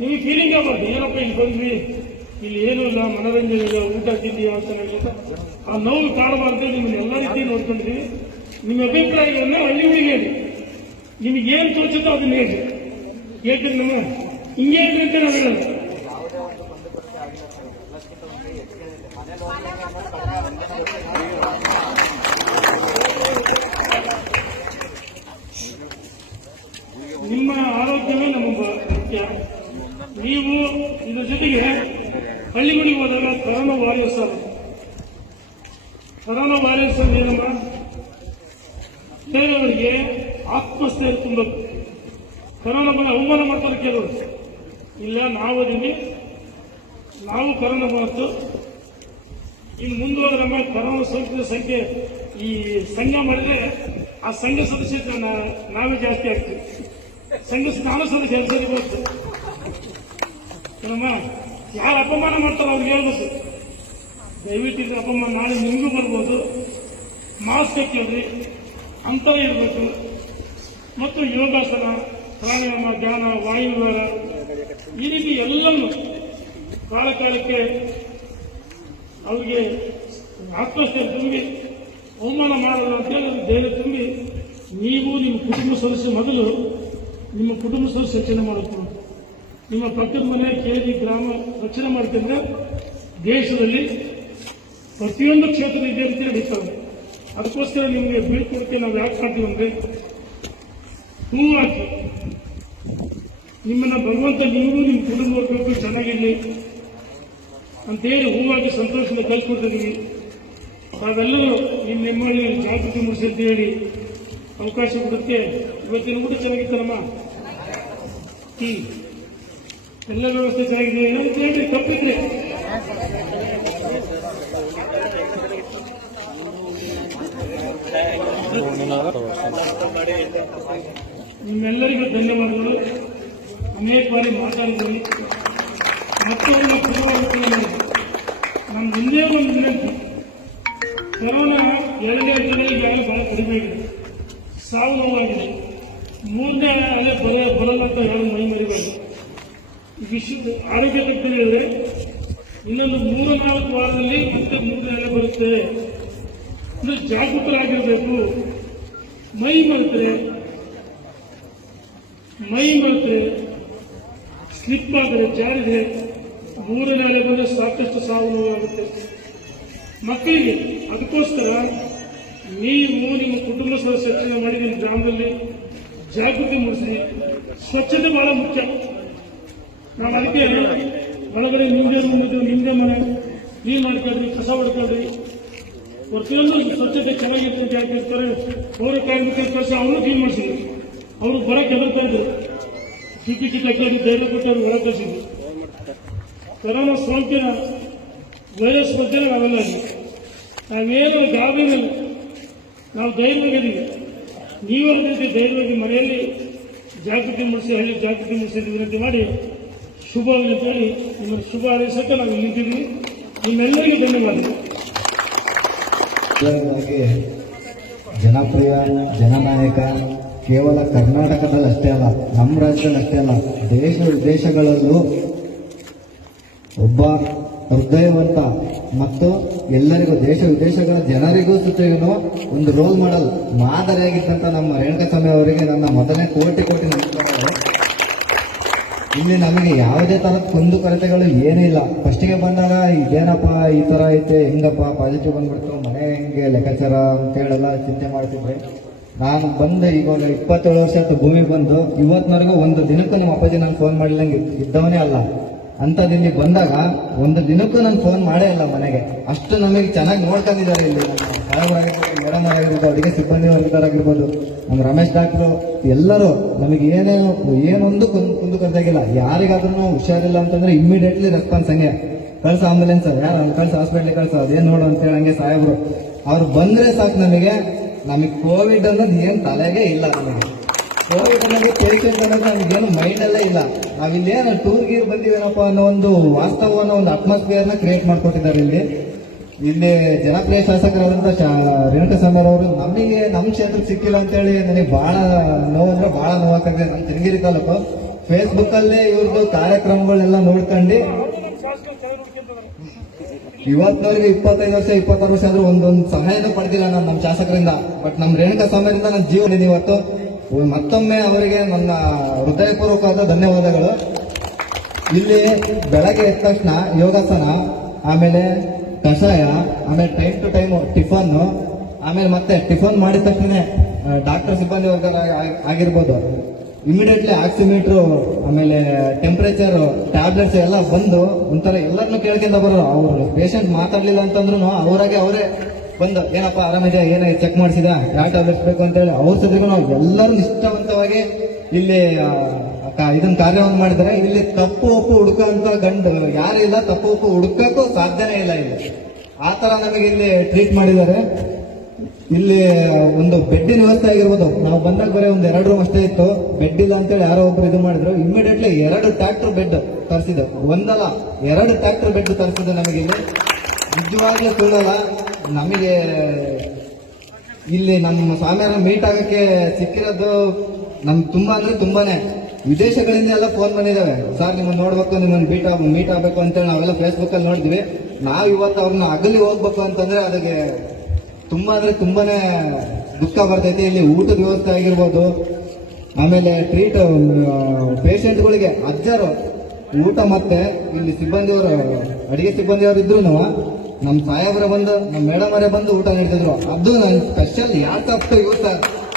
ನಿಮಗೆ ಫೀಲಿಂಗ್ ಆಗಬಾರ್ದು. ಏನಪ್ಪ ಇಲ್ಲಿ ಬಂದ್ವಿ, ಇಲ್ಲಿ ಏನೂ ಇಲ್ಲ, ಮನೋರಂಜನೆ ಇಲ್ಲ, ಊಟ ತಿಂಡಿ ಅಂತ ಆ ನೋವು ಕಾಣಬಾರ್ದು. ನಿಮ್ಮನ್ನ ಎಲ್ಲ ರೀತಿ ನೋಡ್ಕೊಂಡಿದ್ದೀವಿ. ನಿಮ್ಮ ಅಭಿಪ್ರಾಯವನ್ನು ಹಳ್ಳಿ ಹುಡುಗಿ ಹೇಳಿ, ನಿಮಗೇನು ತೋಚುತ್ತೋ ಅದನ್ನ ಹೇಳಿ. ಏಕೆಂದ್ರೆ ನಮ್ಮ ಹಿಂಗೆ ಅಂತ ನಾವು ಹೇಳೋದು. ನಿಮ್ಮ ಆರೋಗ್ಯವೇ ನಮ್ಮ ಮುಖ್ಯ. ನೀವು ಇದ್ರ ಜೊತೆಗೆ ಹಳ್ಳಿಗಳಿಗೆ ಹೋದಾಗ ಕೊರೋನಾ ವಾರಿಯರ್ಸ್ ಏನಮ್ಮ, ಬೇರೆಯವರಿಗೆ ಆತ್ಮಸ್ಥೈರ್ಯ ತುಂಬಬೇಕು. ಕೊರೋನಾ ಬಂದು ಅವಮಾನ ಮಾಡ್ತಾರೆ ಕೆಲವರು. ಇಲ್ಲ, ನಾವದೀವಿ, ನಾವು ಕೊರೋನಾ ಬಂತು, ಇನ್ನು ಮುಂದುವರೆದ ನಮ್ಮ ಕೊರೋನಾ ಸೋಂಕಿನ ಸಂಖ್ಯೆ ಈ ಸಂಘ ಮಾಡಿದ್ರೆ ಆ ಸಂಘ ಸದಸ್ಯತೆ ನಾವೇ ಜಾಸ್ತಿ ಆಗ್ತೀವಿ. ನಾನು ಸದಸ್ಯ ಸರಿ ಬರುತ್ತೆ. ನಮ್ಮ ಯಾರು ಅಪಮಾನ ಮಾಡ್ತಾರೋ ಅವ್ರಿಗೆ ಹೇಳ್ಬೇಕು, ದಯವಿಟ್ಟು ಇದು ಅಪಮಾನ ಮಾಡಿ ನಿಮಗೂ ಬರ್ಬೋದು, ಮಾಸ್ಕ್ ಹಾಕಿದ್ರಿ ಅಂತ ಇರಬೇಕು. ಮತ್ತು ಯೋಗಾಸನ, ಪ್ರಾಣಾಯಾಮ, ಧ್ಯಾನ, ವಾಯುವಿಹಾರ ಈ ರೀತಿ ಎಲ್ಲವೂ ಕಾಲಕಾಲಕ್ಕೆ ಅವ್ರಿಗೆ ಆತ್ಮಸ್ಥೈರ್ಯ ತುಂಬಿ ಅವಮಾನ ಮಾಡೋದು ಅಂತೇಳಿ ಧೈರ್ಯ ತುಂಬಿ ನೀವು ನಿಮ್ಮ ಕುಟುಂಬ ಸದಸ್ಯ ಮೊದಲು ನಿಮ್ಮ ಕುಟುಂಬ ಸದಸ್ಯ ರಕ್ಷಣೆ ಮಾಡಬೇಕು. ನಿಮ್ಮ ಪಕ್ಕದ ಮನೆ, ಕೇಳಿ, ಗ್ರಾಮ ರಕ್ಷಣೆ ಮಾಡ್ತಿದ್ರೆ ದೇಶದಲ್ಲಿ ಪ್ರತಿಯೊಂದು ಕ್ಷೇತ್ರದ ಇದೇ ರೀತಿ ನಡೀತಾರೆ. ಅದಕ್ಕೋಸ್ಕರ ನಿಮಗೆ ಬೀಳ್ಕೊಡಕ್ಕೆ ನಾವು ಯಾಕೆ ಮಾಡ್ತೀವಿ ಅಂದ್ರೆ, ಹೂವು ಹಾಕಿ ನಿಮ್ಮನ್ನ ಭಗವಂತ ನೀವು ನಿಮ್ಮ ಕುಟುಂಬ ವರ್ಗಕ್ಕೂ ಚೆನ್ನಾಗಿರಲಿ ಅಂತೇಳಿ ಹೂವಾಗಿ ಸಂತೋಷದಿಂದ ಕಲ್ತ್ಕೊಡ್ತಿದ್ದೀವಿ. ನಾವೆಲ್ಲರೂ ನಿಮ್ಮಲ್ಲಿ ಜಾಗೃತಿ ಮೂಡಿಸಿ ಅಂತ ಹೇಳಿ ಅವಕಾಶ ಕೊಡೋಕ್ಕೆ ಇವತ್ತಿನ ಊಟ ಚೆನ್ನಾಗಿತ್ತಲ್ಲಮ್ಮ? ಟೀ ಎಲ್ಲ ವ್ಯವಸ್ಥೆ ಚೆನ್ನಾಗಿದೆ. ಏನಂತ ಹೇಳಿ ತಪ್ಪಿದ್ರೆ ನಿಮ್ಮೆಲ್ಲರಿಗೂ ಧನ್ಯವಾದಗಳು. ಅನೇಕ ಬಾರಿ ಮಾತಾಡಿದ್ದೀವಿ. ಮತ್ತೊಂದು ನಮ್ಮ ಹಿಂದೆ ಒಂದು ವಿನಂತಿ, ಕೊರೋನಾ 2ನೇ ದಿನ ಈಗಾಗಲೇ ಬಹಳ ಕಡಿಮೆ ಇದೆ, ಸಾವು ನೋವಾಗಿದೆ. 3ನೇ ಅಲೆ ಬರಲ್ಲ ಅಂತ ಹೇಳಿ ಮೈ ಮರಿಬೇಕು. ವಿಶ್ವದ ಆರೋಗ್ಯ ತಜ್ಞರಿದ್ದಾರೆ, ಇನ್ನೊಂದು 3-4 ವಾರದಲ್ಲಿ ಮತ್ತೆ 3ನೇ ಅಲೆ ಬರುತ್ತೆ. ಇದು ಜಾಗೃತರಾಗಿರಬೇಕು. ಮೈ ಮರೆತರೆ ಸ್ಲಿಪ್ ಆದರೆ ಜಾರಿದೆ 3ನೇ ಅಲೆ ಬಂದರೆ ಸಾಕಷ್ಟು ಸಾವು ನೋವಾಗುತ್ತೆ ಮಕ್ಕಳಿಗೆ. ಅದಕ್ಕೋಸ್ಕರ ನೀವು ನಿಮ್ಮ ಕುಟುಂಬ ಸದಸ್ಯರನ್ನ ಮಾಡಿ ನಿಮ್ಮ ಗ್ರಾಮದಲ್ಲಿ ಜಾಗೃತಿ ಮೂಡಿಸಿ. ಸ್ವಚ್ಛತೆ ಬಹಳ ಮುಖ್ಯ. ನಾವು ಅದಕ್ಕೆ ಒಳಗಡೆ ನಿಂದೆ ಮನೆ ಕ್ಲೀನ್ ಮಾಡ್ಕೊಳ್ರಿ, ಕಸ ಹೊಡ್ಕೊಳ್ರಿ. ಪ್ರತಿಯೊಂದು ಸ್ವಚ್ಛತೆ ಚೆನ್ನಾಗಿರ್ತದೆ ಅಂತ ಹೇಳ್ತಿರ್ತಾರೆ. ಪೌರ ಕಾರ್ಮಿಕರ ಕೆಲಸ ಅವರು ಕ್ಲೀನ್ ಮಾಡಿಸಿದ್ರು. ಅವರು ಬರಕ್ಕೆ ಹೆದರ್ತಾ ಇದ್ರು. ಟಿಕೆಟ್ ಹಾಕಿ ಧೈರ್ಯ ಕೊಟ್ಟು ಹೊರ ಕಳಿಸಿದ್ರು. ಕೊರೋನಾ ಸೋಂಕಿನ ವೈರಸ್ ಬಗ್ಗೆ ನಾವೆಲ್ಲ ನಾವೇನು ಗಾಬರಿನಲ್ಲಿ ನಾವು ಧೈರ್ಯವಾಗಿದ್ದೀವಿ. ನೀವರ ಜೊತೆ ಧೈರ್ಯವಾಗಿ ಮನೆಯಲ್ಲಿ ಜಾಗೃತಿ ಮೂಡಿಸಿ, ಹಳ್ಳಿ ಜಾಗೃತಿ ಮೂಡಿಸಿ ವಿನಂತಿ ಮಾಡಿ ಶುಭವಾಗಿ ಅಂತೇಳಿ ನಿಮ್ಮನ್ನು ಶುಭ ಹಾರೈಸಕ್ಕೆ ನಾವು ನಿಂತಿದ್ದೀವಿ. ನಿಮ್ಮೆಲ್ಲರಿಗೂ ಧನ್ಯವಾದಗಳು. ಜನಪ್ರಿಯ ಜನನಾಯಕ ಕೇವಲ ಕರ್ನಾಟಕದಲ್ಲಿ ಅಷ್ಟೇ ಅಲ್ಲ, ನಮ್ಮ ರಾಜ್ಯದಲ್ಲಿ ಅಷ್ಟೇ ಅಲ್ಲ, ದೇಶ ವಿದೇಶಗಳಲ್ಲೂ ಒಬ್ಬ ಹೃದಯವಂತ ಮತ್ತು ಎಲ್ಲರಿಗೂ ದೇಶ ವಿದೇಶಗಳ ಜನರಿಗೂ ಸುತ್ತಲೂ ಒಂದು ರೋಲ್ ಮಾಡಲ್ ಮಾದರಿಯಾಗಿದ್ದಂಥ ನಮ್ಮ ರೇಣುಕಾಸ್ವಾಮಿ ಅವರಿಗೆ ನನ್ನ ಮೊದಲನೇ ಕೋಟಿ ನಮಸ್ಕಾರಗಳು. ಇಲ್ಲಿ ನಮಗೆ ಯಾವುದೇ ತರದ ಕುಂದುಕೊರತೆಗಳು ಏನೂ ಇಲ್ಲ. ಫಸ್ಟಿಗೆ ಬಂದಾಗ ಇದೇನಪ್ಪ ಈ ತರ ಐತೆ, ಹೆಂಗಪ್ಪ ಪಾಸಿಟಿವ್ ಬಂದ್ಬಿಡ್ತು, ಮನೆ ಹೆಂಗೆ ಲೆಕ್ಕಾಚಾರ ಅಂತೇಳೆಲ್ಲ ಚಿಂತೆ ಮಾಡ್ತಿದ್ವಿ. ನಾನು ಬಂದು ಈಗ 27 ವರ್ಷ ಆಯ್ತು ಭೂಮಿಗೆ ಬಂದು, ಇವತ್ತಿನವರೆಗೂ ಒಂದು ದಿನಕ್ಕೂ ನಿಮ್ಮ ಅಪ್ಪಾಜಿ ನಾನು ಫೋನ್ ಮಾಡಿಲ್ಲಂಗೆ ಇದ್ದವನೇ ಅಲ್ಲ. ಅಂಥದ್ದು ಇಲ್ಲಿ ಬಂದಾಗ ಒಂದು ದಿನಕ್ಕೂ ನಾನು ಫೋನ್ ಮಾಡೇ ಇಲ್ಲ ಮನೆಗೆ. ಅಷ್ಟು ನಮಗೆ ಚೆನ್ನಾಗಿ ನೋಡ್ಕೊಂಡಿದ್ದಾರೆ. ಇಲ್ಲಿ ನಮ್ಮ ಸಾಹೇಬರಾಗಿರ್ಬೋದು, ಮೇಡಮ್ ಆಗಿರ್ಬೋದು, ಅಡುಗೆ ಸಿಬ್ಬಂದಿ ವರ್ಗದವರಾಗಿರ್ಬೋದು, ನಮ್ಮ ರಮೇಶ್ ಡಾಕ್ಟ್ರು ಎಲ್ಲರೂ ನಮಗೆ ಏನೊಂದು ಕುಂದುಕೊರತೆಗಿಲ್ಲ. ಯಾರಿಗಾದ್ರೂ ಹುಷಾರಿಲ್ಲ ಅಂತಂದ್ರೆ ಇಮ್ಮಿಡಿಯೇಟ್ಲಿ ರೆಸ್ಪಾನ್ಸ್, ಹಂಗೆ ಕಳ್ಸ ಆಂಬುಲೆನ್ಸ್, ಯಾರು ಕಳ್ಸ ಹಾಸ್ಪಿಟ್ಲಿಗೆ ಕಳ್ಸ, ಅದೇನು ನೋಡು ಅಂತೇಳಿ ಹಂಗೆ ಸಾಹೇಬ್ರು ಅವ್ರು ಬಂದ್ರೆ ಸಾಕು. ನಮಗೆ ಕೋವಿಡ್ ಅನ್ನೋದು ಏನು ತಲೆಗೆ ಇಲ್ಲ. ನಮಗೆ ಕೋವಿಡ್ ಅನ್ನೋದು ಪೇಷಂಟ್ ಅನ್ನೋದು ನಮಗೇನು ಮೈಂಡಲ್ಲೇ ಇಲ್ಲ. ನಾವಿಲ್ಲೇನು ಟೂರ್ ಗೀರ್ ಬಂದಿವೇನಪ್ಪ ಅನ್ನೋ ಒಂದು ವಾಸ್ತವವನ್ನು, ಒಂದು ಅಟ್ಮಾಸ್ಫಿಯರ್ನ ಕ್ರಿಯೇಟ್ ಮಾಡ್ಕೊಟ್ಟಿದ್ದಾರೆ. ಇಲ್ಲಿ ಜನಪ್ರಿಯ ಶಾಸಕರಾದಂಥ ರೇಣುಕಾಸ್ವಾಮಿ ಅವರು ನಮಗೆ ನಮ್ಮ ಕ್ಷೇತ್ರಕ್ಕೆ ಸಿಕ್ಕಿಲ್ಲ ಅಂತೇಳಿ ನನಗೆ ಬಹಳ ನೋವು ಅಂದ್ರೆ ಬಹಳ ನೋವಾಗ್ತದೆ. ನಮ್ಮ ತಿರುಗಿರಿ ತಾಲೂಕು ಫೇಸ್ಬುಕ್ ಅಲ್ಲೇ ಇವ್ರದ್ದು ಕಾರ್ಯಕ್ರಮಗಳೆಲ್ಲ ನೋಡ್ಕೊಂಡು ಇವತ್ತಿನವರೆಗೆ 25 ವರ್ಷ 26 ವರ್ಷ ಆದ್ರೂ ಒಂದೊಂದು ಸಹಾಯನೂ ಪಡೆದಿಲ್ಲ ನಾನು ನಮ್ಮ ಶಾಸಕರಿಂದ. ಬಟ್ ನಮ್ಮ ರೇಣುಕಾಸ್ವಾಮಿಯಿಂದ ನನ್ನ ಜೀವನ ಇವತ್ತು. ಮತ್ತೊಮ್ಮೆ ಅವರಿಗೆ ನನ್ನ ಹೃದಯಪೂರ್ವಕವಾದ ಧನ್ಯವಾದಗಳು. ಇಲ್ಲಿ ಬೆಳಗ್ಗೆ ಎದ್ದ ತಕ್ಷಣ ಯೋಗಾಸನ, ಆಮೇಲೆ ಕಷಾಯ, ಆಮೇಲೆ ಟೈಮ್ ಟು ಟೈಮ್ ಟಿಫನ್, ಆಮೇಲೆ ಮತ್ತೆ ಟಿಫನ್ ಮಾಡಿದ ತಕ್ಷಣ ಡಾಕ್ಟರ್ ಸಿಬ್ಬಂದಿ ವರ್ಗ ಆಗಿರ್ಬೋದು ಇಮಿಡಿಯೇಟ್ಲಿ ಆಕ್ಸಿಮೀಟ್ರು, ಆಮೇಲೆ ಟೆಂಪರೇಚರ್ ಟ್ಯಾಬ್ಲೆಟ್ಸ್ ಎಲ್ಲ ಬಂದು ಒಂಥರ ಎಲ್ಲರನ್ನೂ ಕೇಳ್ಕೊಂಡ ಬರೋರು. ಅವರು ಪೇಷಂಟ್ ಮಾತಾಡ್ಲಿಲ್ಲ ಅಂತಂದ್ರು ಅವರಾಗೆ ಅವರೇ ಬಂದು ಏನಪ್ಪ ಆರಾಮಿದೆ, ಏನಾಯ್ತು ಚೆಕ್ ಮಾಡಿಸಿದ, ಯಾವ ಟ್ಯಾಬ್ಲೆಟ್ಸ್ ಬೇಕು ಅಂತೇಳಿ ಔಷಧಿಗೂ ನಾವು ಎಲ್ಲರೂ ನಿಷ್ಠಾವಂತವಾಗಿ ಇಲ್ಲಿ ಇದನ್ನ ಕಾರ್ಯವನ್ನು ಮಾಡಿದ್ದಾರೆ. ಇಲ್ಲಿ ತಪ್ಪು ಒಪ್ಪು ಹುಡುಕ ಅಂತ ಗಂಡು ಯಾರು ಇಲ್ಲ, ತಪ್ಪು ಒಪ್ಪು ಹುಡುಕಕ್ಕೂ ಸಾಧ್ಯನೇ ಇಲ್ಲ. ಇಲ್ಲಿ ಆ ತರ ನಮಗೆ ಇಲ್ಲಿ ಟ್ರೀಟ್ ಮಾಡಿದ್ದಾರೆ. ಇಲ್ಲಿ ಒಂದು ಬೆಡ್ಡಿನ ವ್ಯವಸ್ಥೆ ಆಗಿರ್ಬೋದು. ನಾವು ಬಂದಾಗ ಬರೀ ಒಂದು 2 ರೂಮ್ ಅಷ್ಟೇ ಇತ್ತು, ಬೆಡ್ ಇಲ್ಲ ಅಂತೇಳಿ ಯಾರೋ ಒಬ್ರು ಇದು ಮಾಡಿದ್ರು. ಇಮಿಡಿಯೇಟ್ಲಿ 2 ಟ್ರ್ಯಾಕ್ಟರ್ ಬೆಡ್ ತರಿಸಿದ್ದು, ಒಂದಲ್ಲ 2 ಟ್ರ್ಯಾಕ್ಟರ್ ಬೆಡ್ ತರಿಸಿದ್ದು. ನಮಗೆ ಇಲ್ಲಿ ನಿಜವಾಗ್ಲೂ ಸುಳ್ಳಲ್ಲ, ನಮಗೆ ಇಲ್ಲಿ ನಮ್ಮ ಸ್ವಾಮಿಯವ್ರ ಮೀಟ್ ಆಗಕ್ಕೆ ಸಿಕ್ಕಿರೋದು ನಮ್ಗೆ ತುಂಬಾ ಅಂದ್ರೆ ತುಂಬಾನೇ. ವಿದೇಶಗಳಿಂದ ಎಲ್ಲ ಫೋನ್ ಬಂದಿದ್ದಾವೆ, ಸರ್ ನಿಮ್ಮನ್ನ ನೋಡ್ಬೇಕು, ನಿಮ್ಮನ್ನ ಮೀಟ್ ಆಗ್ಬೇಕು ಅಂತೇಳಿ ನಾವೆಲ್ಲ ಫೇಸ್ಬುಕ್ ಅಲ್ಲಿ ನೋಡಿದ್ವಿ. ನಾವು ಇವತ್ತು ಅವ್ರನ್ನ ಅಗಲಿ ಹೋಗ್ಬೇಕು ಅಂತಂದ್ರೆ ಅದಕ್ಕೆ ತುಂಬಾ ಅಂದ್ರೆ ತುಂಬಾನೇ ದುಃಖ ಬರ್ತೈತಿ. ಇಲ್ಲಿ ಊಟದ ವ್ಯವಸ್ಥೆ ಆಗಿರ್ಬೋದು, ಆಮೇಲೆ ಟ್ರೀಟ್ ಪೇಷಂಟ್ಗಳಿಗೆ ಅಜ್ಜರು ಊಟ, ಮತ್ತೆ ಇಲ್ಲಿ ಸಿಬ್ಬಂದಿಯವರು ಅಡಿಗೆ ಸಿಬ್ಬಂದಿಯವರು ಇದ್ರು ನಮ್ಮ ಸಾಹೇಬ್ರೆ ಬಂದು ನಮ್ಮ ಮೇಡಮ್ ಅವರೇ ಬಂದು ಊಟ ನೀಡ್ತಿದ್ರು. ಅದು ನನ್ನ ಸ್ಪೆಷಲ್ ಯಾಕೆ ಅಷ್ಟು ಯೂಸ್,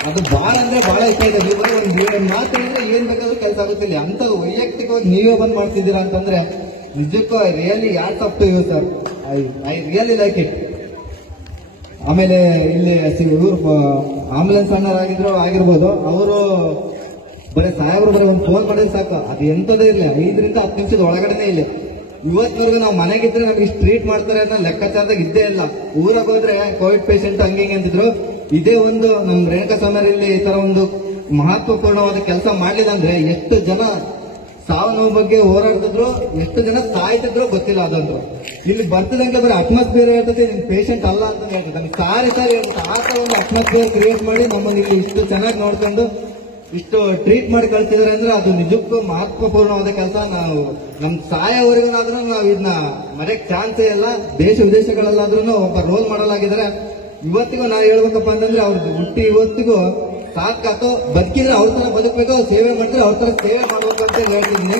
ಅದು ಭಾಳ ಅಂದ್ರೆ ಭಾಳ ಇಷ್ಟ ಇದೆ. ನೀವು ಬರೀ ಒಂದು ಮಾತು ಹೇಳಿದ್ರೆ ಏನ್ ಬೇಕಾದ್ರೂ ಕೆಲಸ ಆಗುತ್ತಿಲ್ಲ. ಅಂತ ವೈಯಕ್ತಿಕವಾಗಿ ನೀವೇ ಬಂದು ಮಾಡ್ತಿದ್ದೀರಾ ಅಂತಂದ್ರೆ ನಿಜಕ್ಕೂ ರಿಯಲಿ ಯಾಕೆ up to you sir. I really like it. ಆಮೇಲೆ ಇಲ್ಲಿ ಇವರು ಆಂಬುಲೆನ್ಸ್ ಅಣ್ಣರಾಗಿದ್ರು ಆಗಿರ್ಬೋದು, ಅವರು ಬರೀ ಸಾಹೇಬ್ರು ಬರೀ ಒಂದು ಫೋನ್ ಮಾಡಿದ್ರೆ ಸಾಕು, ಅದು ಎಂತದೇ ಇರಲಿ 5 ರಿಂದ 10 ನಿಮಿಷದ ಒಳಗಡೆನೆ ಇಲ್ಲ. ಇವತ್ತಿನವರೆಗೂ ನಾವು ಮನೆಗಿದ್ರೆ ನಮ್ಗೆ ಇಷ್ಟು ಟ್ರೀಟ್ ಮಾಡ್ತಾರೆ ಅನ್ನೋ ಲೆಕ್ಕಾಚಾರದಾಗ ಇದ್ದೇ ಇಲ್ಲ. ಊರಾಗ ಹೋದ್ರೆ ಕೋವಿಡ್ ಪೇಷಂಟ್ ಹಂಗೆ ಅಂತಿದ್ರು. ಇದೇ ಒಂದು ನಮ್ ರೇಣುಕಾ ಸ್ವಾಮಿಯಲ್ಲಿ ಈ ತರ ಒಂದು ಮಹತ್ವಪೂರ್ಣವಾದ ಕೆಲಸ ಮಾಡ್ಲಿಲ್ಲ ಅಂದ್ರೆ ಎಷ್ಟು ಜನ ಸಾವು ನೋವು ಬಗ್ಗೆ ಹೋರಾಡ್ತಿದ್ರು, ಎಷ್ಟು ಜನ ಸಾಯ್ತಿದ್ರು ಗೊತ್ತಿಲ್ಲ. ಅದಂದ್ರು ಇಲ್ಲಿ ಬರ್ತಿದಂಗೆ ಬರೀ ಅಟ್ಮಾಸ್ಫಿಯರ್ ಹೇಳ್ತದೆ, ನಿಮ್ ಪೇಷಂಟ್ ಅಲ್ಲ ಅಂತ ಹೇಳ್ತದೆ. ನಮ್ಗೆ ಸಾರಿ ಹೇಳ್ತದೆ. ಆ ತರ ಒಂದು ಅಟ್ಮಾಸ್ಫಿಯರ್ ಕ್ರಿಯೇಟ್ ಮಾಡಿ ನಮ್ಮನ್ನು ಇಲ್ಲಿ ಇಷ್ಟು ಚೆನ್ನಾಗಿ ನೋಡ್ಕೊಂಡು ಇಷ್ಟು ಟ್ರೀಟ್ ಮಾಡಿ ಕಳ್ಸಿದಾರೆ ಅಂದ್ರೆ ಅದು ನಿಜಕ್ಕೂ ಮಹತ್ವಪೂರ್ಣವಾದ ಕೆಲಸ. ನಾವು ನಮ್ ಸಾಯವರೆಗೂ ನಾವು ಇದನ್ನ ಮರೆಯಕ್ ಚಾನ್ಸೇ ಇಲ್ಲ. ದೇಶ ವಿದೇಶಗಳಲ್ಲಾದ್ರೂ ಒಬ್ಬ ರೋಲ್ ಮಾಡಲ್ ಆಗಿದ್ದಾರೆ. ಇವತ್ತಿಗೂ ನಾವು ಹೇಳ್ಬೇಕಪ್ಪ ಅಂತಂದ್ರೆ ಅವ್ರದ್ದು ಹುಟ್ಟಿ ಇವತ್ತಿಗೂ ಸಾಕಾತು. ಬದುಕಿದ್ರೆ ಅವ್ರ ತರ ಬದುಕಬೇಕು, ಸೇವೆ ಮಾಡಿದ್ರೆ ಅವ್ರ ತರ ಸೇವೆ ಮಾಡ್ಬೇಕು ಅಂತ ಹೇಳ್ತಿದ್ದೀನಿ.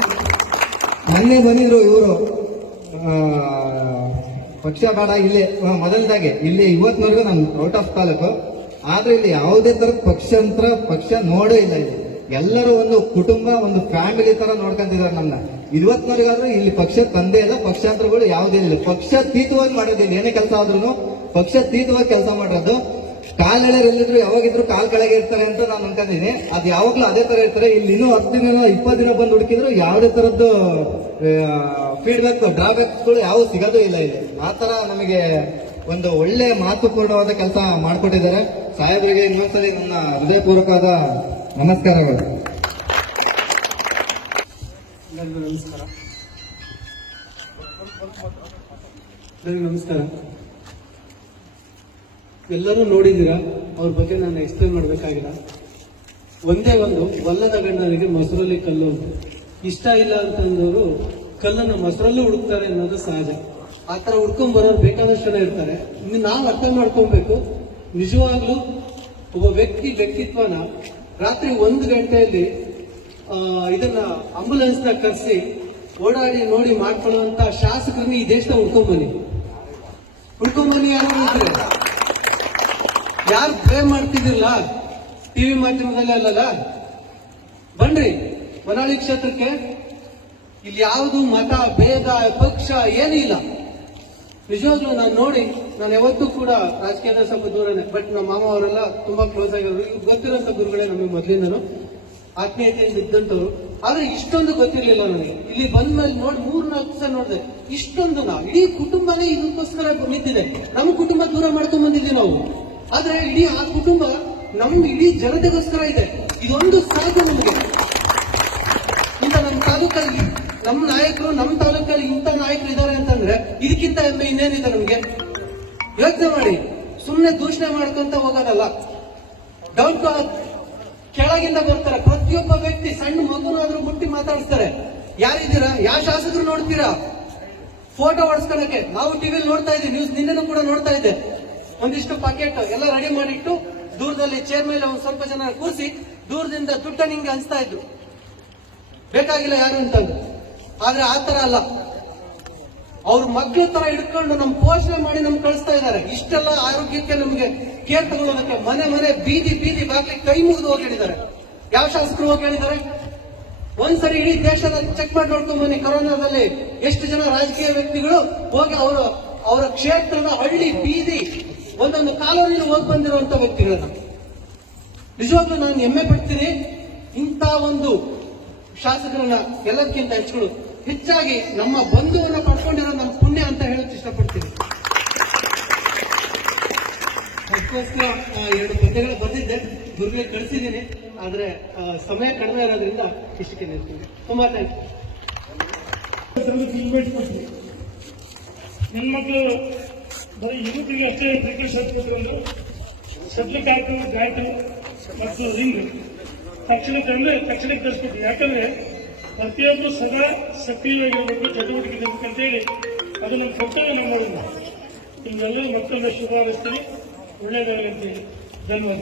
ಮೊನ್ನೆ ಬಂದಿದ್ರು ಇವರು ಪಕ್ಷ ಬೇಡ ಇಲ್ಲಿ ಮೊದಲದಾಗೆ ಇಲ್ಲಿ ಇವತ್ತಿನವರೆಗೂ ನಾನು ಔಟ್ ಆಫ್ ತಾಲೂಕು, ಆದ್ರೆ ಇಲ್ಲಿ ಯಾವುದೇ ತರದ ಪಕ್ಷ ನೋಡೇ ಇಲ್ಲ. ಇಲ್ಲಿ ಎಲ್ಲರೂ ಒಂದು ಕುಟುಂಬ, ಒಂದು ಫ್ಯಾಮಿಲಿ ತರ ನೋಡ್ಕೊಂತಿದ್ದಾರೆ ನಮ್ಮನ್ನ. ಇವತ್ತಿನವರೆಗಾದ್ರೂ ಇಲ್ಲಿ ಪಕ್ಷ ತಂದೆ ಇಲ್ಲ, ಪಕ್ಷಾಂತರಗಳು ಯಾವುದೇ ಇಲ್ಲ. ಪಕ್ಷಾತೀತವಾಗಿ ಮಾಡೋದಿಲ್ಲ. ಏನೇ ಕೆಲಸ ಆದ್ರೂ ಪಕ್ಷಾತೀತವಾಗಿ ಕೆಲಸ ಮಾಡೋದು. ಕಾಲೆಳೆಯರು ಎಲ್ಲಿದ್ರು ಯಾವಾಗಿದ್ರು ಕಾಲ್ ಕೆಳಗೆ ಇರ್ತಾರೆ ಅಂತ ನಾನು ಅನ್ಕೊಂಡಿದ್ದೀನಿ. ಅದು ಯಾವಾಗ್ಲೂ ಅದೇ ತರ ಇರ್ತಾರೆ. ಇಲ್ಲಿ ಇನ್ನೂ 10 ದಿನ 20 ದಿನ ಬಂದು ಹುಡುಕಿದ್ರು ಯಾವುದೇ ತರದ್ದು ಫೀಡ್ಬ್ಯಾಕ್ ಡ್ರಾಬ್ಯಾಕ್ಸ್ಗಳು ಯಾವ ಸಿಗೋದು ಇಲ್ಲ ಇಲ್ಲಿ. ಆ ತರ ನಮಗೆ ಒಂದು ಒಳ್ಳೆ ಮಹತ್ವಪೂರ್ಣವಾದ ಕೆಲಸ ಮಾಡಿಕೊಟ್ಟಿದ್ದಾರೆ. ಸಾಹೇಬರಿಗೆ ಇನ್ನೊಂದ್ಸಲಿ ನನ್ನ ಹೃದಯಪೂರ್ವಕವಾದ ನಮಸ್ಕಾರಗಳು. ನಮಸ್ಕಾರ. ನಮಸ್ಕಾರ. ಎಲ್ಲರೂ ನೋಡಿದ್ದೀರಾ, ಅವ್ರ ಬಗ್ಗೆ ನಾನು ಎಕ್ಸ್ಪ್ಲೇನ್ ಮಾಡಬೇಕಾಗಿಲ್ಲ. ಒಂದೇ ಒಂದು ವಲ್ಲದ ಗಂಡನಿಗೆ ಮೊಸರಲ್ಲಿ ಕಲ್ಲು ಅಂತ. ಇಷ್ಟ ಇಲ್ಲ ಅಂತಂದವರು ಕಲ್ಲನ್ನು ಮೊಸರಲ್ಲೂ ಹುಡುಕ್ತಾರೆ ಅನ್ನೋದು ಸಹಜ. ಆ ತರ ಹುಡ್ಕೊಂಡ್ ಬರೋರು ಬೇಕಾದಷ್ಟು ಜನ ಇರ್ತಾರೆ. ಇನ್ನು ನಾವು ಅರ್ಥ ಮಾಡ್ಕೊಬೇಕು, ನಿಜವಾಗ್ಲೂ ಒಬ್ಬ ವ್ಯಕ್ತಿತ್ವನ ರಾತ್ರಿ 1 ಗಂಟೆಯಲ್ಲಿ ಇದನ್ನ ಆಂಬುಲೆನ್ಸ್ ನ ಕರೆಸಿ ಓಡಾಡಿ ನೋಡಿ ಮಾಡ್ಕೊಳ್ಳುವಂತ ಶಾಸಕರನ್ನ ಈ ದೇಶದ ಹುಡ್ಕೊಂಬನ್ನಿ ಯಾರು ಪ್ರೇಮ್ ಮಾಡ್ತಿದ್ದಿಲ್ಲ ಟಿವಿ ಮಾಧ್ಯಮದಲ್ಲಿ ಅಲ್ಲಲ್ಲ. ಬನ್ರಿ ಹೊನ್ನಾಳಿ ಕ್ಷೇತ್ರಕ್ಕೆ. ಇಲ್ಲಿ ಯಾವುದು ಮತ ಭೇದ ಪಕ್ಷ ಏನೂ ಇಲ್ಲ. ನಿಜವಾಗ್ಲೂ ನಾನು ಯಾವತ್ತೂ ಕೂಡ ರಾಜಕೀಯದ ಸ್ವಲ್ಪ ದೂರನೇ. ಬಟ್ ನಮ್ಮ ಮಾಮ ಅವರೆಲ್ಲ ತುಂಬಾ ಕ್ಲೋಸ್ ಆಗಿರೋರು. ಇವ್ರು ಗೊತ್ತಿರೋಂಥ ಗುರುಗಳೇ ನಮಗೆ ಮೊದಲಿಂದನು ಆತ್ಮೀಯತೆಯಿಂದ ಇದ್ದಂಥವ್ರು. ಆದ್ರೆ ಇಷ್ಟೊಂದು ಗೊತ್ತಿರ್ಲಿಲ್ಲ ನನಗೆ. ಇಲ್ಲಿ ಬಂದ್ಮೇಲೆ ನೋಡಿ 3-4 ದಿವಸ ನೋಡಿದೆ. ಇಷ್ಟೊಂದು ಇಡೀ ಕುಟುಂಬನೇ ಇದಕ್ಕೋಸ್ಕರ ನಿಂತಿದೆ. ನಮ್ಮ ಕುಟುಂಬ ದೂರ ಮಾಡ್ಕೊಂಡ್ ಬಂದಿದ್ದೀವಿ ನಾವು. ಆದ್ರೆ ಇಡೀ ಆ ಕುಟುಂಬ ನಮ್ ಇಡೀ ಜನತೆಗೋಸ್ಕರ ಇದೆ. ಇದೊಂದು ಸಾಕು ನಮಗೆ. ಇಂಥ ನಮ್ಮ ತಾಲೂಕಲ್ಲಿ ನಮ್ಮ ನಾಯಕರು, ನಮ್ಮ ತಾಲೂಕಲ್ಲಿ ಇಂಥ ನಾಯಕರು ಇದ್ದಾರೆ ಅಂತಂದ್ರೆ ಇದಕ್ಕಿಂತ ಹೆಮ್ಮೆ ಇನ್ನೇನಿದೆ ನಮ್ಗೆ? ಯೋಚನೆ ಮಾಡಿ. ಸುಮ್ಮನೆ ದೂಷಣೆ ಮಾಡ್ಕೊಂತ ಹೋಗೋದಲ್ಲ. ಡೌನ್ ಟು ಅರ್ತ್ ಕೆಳಗಿಂದ ಬರ್ತಾರೆ. ಪ್ರತಿಯೊಬ್ಬ ವ್ಯಕ್ತಿ ಸಣ್ಣ ಮಗುನಾದ್ರೂ ಮುಟ್ಟಿ ಮಾತಾಡಿಸ್ತಾರೆ. ಯಾರಿದ್ದೀರಾ? ಯಾವ ಶಾಸಕರು ನೋಡ್ತೀರಾ? ಫೋಟೋ ಹೊಡ್ಸ್ಕೊಳಕ್ಕೆ ನಾವು ಟಿವಿಲಿ ನೋಡ್ತಾ ಇದ್ದೀವಿ. ನ್ಯೂಸ್ ನಿನ್ನೆನೂ ಕೂಡ ನೋಡ್ತಾ ಇದ್ದೆ. ಒಂದಿಷ್ಟು ಪಾಕೆಟ್ ಎಲ್ಲ ರೆಡಿ ಮಾಡಿಟ್ಟು ದೂರದಲ್ಲಿ ಚೇರ್ ಮೇಲೆ ಒಂದ್ ಸ್ವಲ್ಪ ಜನ ಕೂರಿಸಿ ದೂರದಿಂದ ದುಡ್ಡ ನಿಂಗೆ ಹಂಚ್ತಾ ಇದ್ರು. ಬೇಕಾಗಿಲ್ಲ ಯಾರು ಅಂತಂದು. ಆದ್ರೆ ಆ ತರ ಅಲ್ಲ. ಅವ್ರ ಮಕ್ಳ ತರ ಹಿಡ್ಕೊಂಡು ನಮ್ ಪೋಷಣೆ ಮಾಡಿ ನಮ್ಗೆ ಕಳಿಸ್ತಾ ಇದ್ದಾರೆ. ಇಷ್ಟೆಲ್ಲ ಆರೋಗ್ಯಕ್ಕೆ ನಮ್ಗೆ ಕೇರ್ ತಗೊಳ್ಳೋದಕ್ಕೆ ಮನೆ ಬೀದಿ ಬಾಗ್ಲಿಗೆ ಕೈ ಮುಗಿದು ಹೋಗಿ ಹೇಳಿದ್ದಾರೆ. ಯಾವ ಶಾಸಕರು ಹೋಗಿ ಹೇಳಿದ್ದಾರೆ? ಒಂದ್ಸರಿ ಇಡೀ ದೇಶದ ಚೆಕ್ ಮಾಡಿ ನೋಡ್ಕೊಂಡ್ ಬನ್ನಿ. ಕೊರೋನಾದಲ್ಲಿ ಎಷ್ಟು ಜನ ರಾಜಕೀಯ ವ್ಯಕ್ತಿಗಳು ಹೋಗಿ ಅವರ ಕ್ಷೇತ್ರದ ಹಳ್ಳಿ ಬೀದಿ ಒಂದೊಂದು ಕಾಲೋನಿಯಲ್ಲಿ ಹೋಗಿ ಬಂದಿರುವಂತ ವ್ಯಕ್ತಿಗಳನ್ನ. ನಿಜವಾಗ್ಲೂ ನಾನು ಹೆಮ್ಮೆ ಪಡ್ತೀನಿ. ಇಂಥ ಒಂದು ಶಾಸಕರನ್ನ ಎಲ್ಲದಕ್ಕಿಂತ ಹೆಚ್ಚಾಗಿ ನಮ್ಮ ಬಂಧುವನ್ನ ಪಡ್ಕೊಂಡಿರೋ ನಮ್ಮ ಪುಣ್ಯ ಅಂತ ಹೇಳಕ್ ಇಷ್ಟಪಡ್ತೀನಿ. ಅದಕ್ಕೋಸ್ಕರ 2 ಪದ್ಯಗಳು ಬಂದಿದ್ದೆ, ಗುರುಗಳಿಗೆ ಕಳಿಸಿದ್ದೀನಿ. ಆದ್ರೆ ಸಮಯ ಕಡಿಮೆ ಇರೋದ್ರಿಂದ ಇಷ್ಟಕ್ಕೆ ನಿಲ್ತೀನಿ. ತುಂಬಾ ಥ್ಯಾಂಕ್ಸ್. ಹೆಣ್ಮಕ್ಳು ಬರೀ ಯುವತಿಗೆ ಅಷ್ಟೇ ಕ್ರಿಕೆಟ್ ಶಟ್ಲ್ ಕಾಕ್, ಬ್ಯಾಟ್ ಮತ್ತು ರಿಂಗ್ ತಕ್ಷಣಕ್ಕೆ ತರಿಸ್ಬೇಕು. ಯಾಕಂದ್ರೆ ಪ್ರತಿಯೊಬ್ಬರು ಸದಾ ಸಕ್ರಿಯವಾಗಿರಬೇಕು, ಚಟುವಟಿಕೆ ಇರಬೇಕಂತೇಳಿ ಅದು ನಮ್ಮ ಕರ್ತವ್ಯ. ನಮ್ಮಲ್ಲಿ ನಿಮ್ಗೆಲ್ಲರೂ ಮತ್ತೊಂದು ಶುಭ ಹಾರೈಸ್ತೀನಿ. ಒಳ್ಳೆಯದಾಗಲಿ ಅಂತೇಳಿ ಧನ್ಯವಾದ.